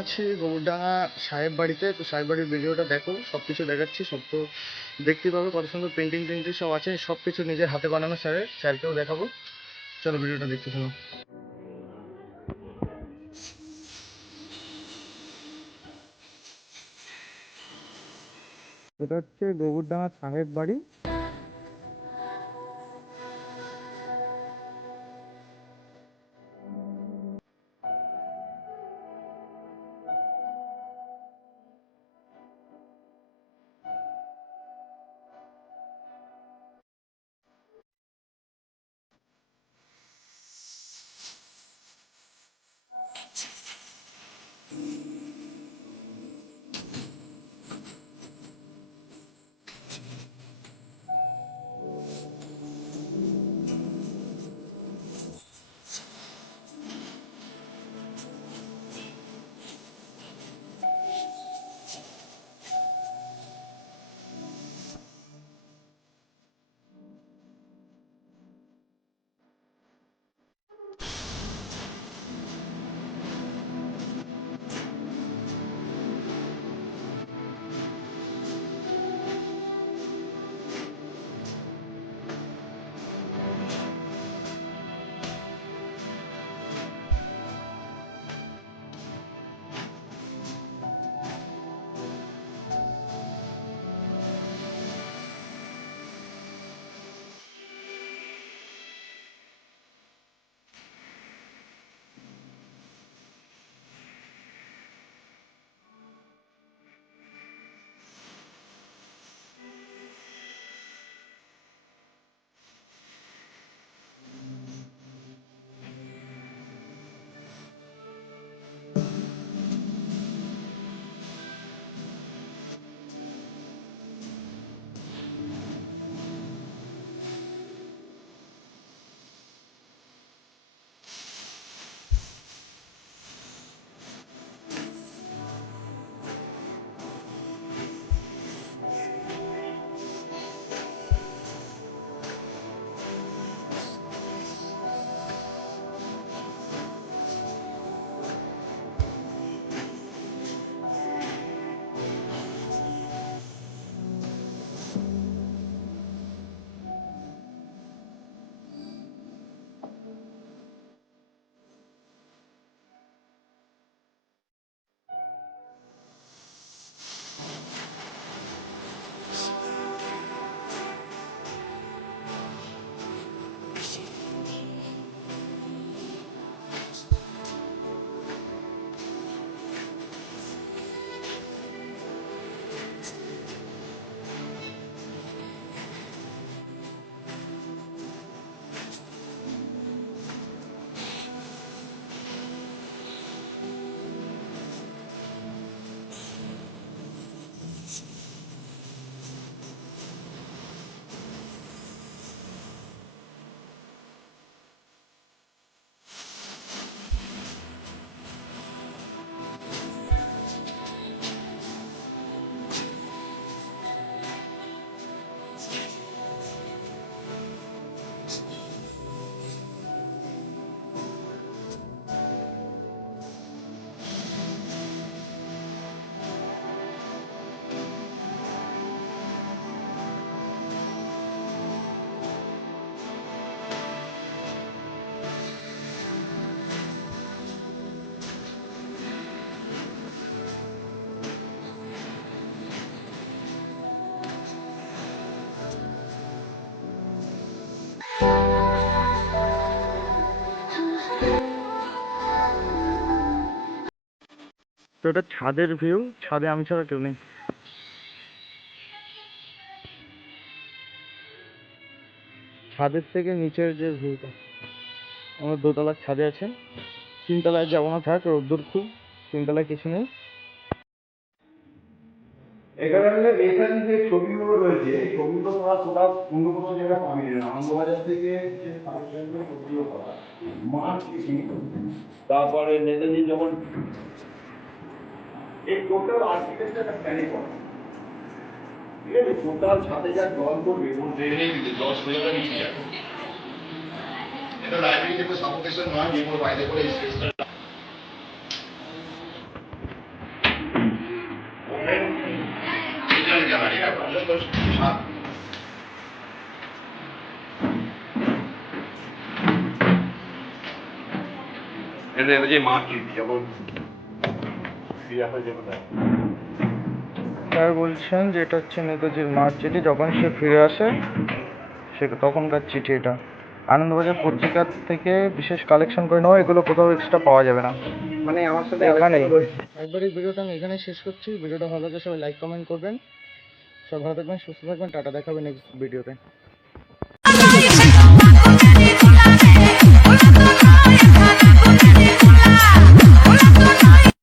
আছি, গৌরডাঙ্গা সাহেব বাড়িতে। তো সাহেব বাড়ির ভিডিওটা দেখো সব কিছু দেখাচ্ছি, সব তো দেখতে পাবে, কত সুন্দর পেন্টিং টেন্টিং সব আছে সব কিছু নিজের হাতে বানানো স্যারের, স্যারকেও দেখাবো। চলো ভিডিওটা দেখতে থাকো। এটা হচ্ছে গোবরডাঙ্গা সাহেব বাড়ি। তো এটা ছাদের ভিউ ছাদে আমি ছাড়া কেউ নেই। ছাদের থেকে নিচের যে ভিউটা আমার দোতলার ছাদে আছে। তিনতলায় যাব না, থাক, রোদ্দুর খুব, তিনতলায় কিছু নেই। তারপরে নেতাজি যখন এই টোটাল আর্কিটেকচার প্ল্যানে করে। ঠিক আছে? টোটাল সাত হাজার দল করবে। এবং দশ হাজার নিচে যাবে যেমন যখন ফিরে আসা যে কোথায় স্যার বলছেন যে এটা হচ্ছে নেতাজির মার চিঠি যখন সে ফিরে আসে সে তখনকার চিঠি এটা। আনন্দবাজার পত্রিকার থেকে বিশেষ কালেকশন করে নেওয়া এগুলো কোথাও এক্সট্রা পাওয়া যাবে না। মানে আমার সাথে এখানেই একবার এই ভিডিওটা আমি এখানেই শেষ করছি। ভিডিওটা ভালো লাগে সবাই লাইক কমেন্ট করবেন। সব ভালো থাকবেন সুস্থ থাকবেন। টাটা দেখাবেন নেক্সট ভিডিওতে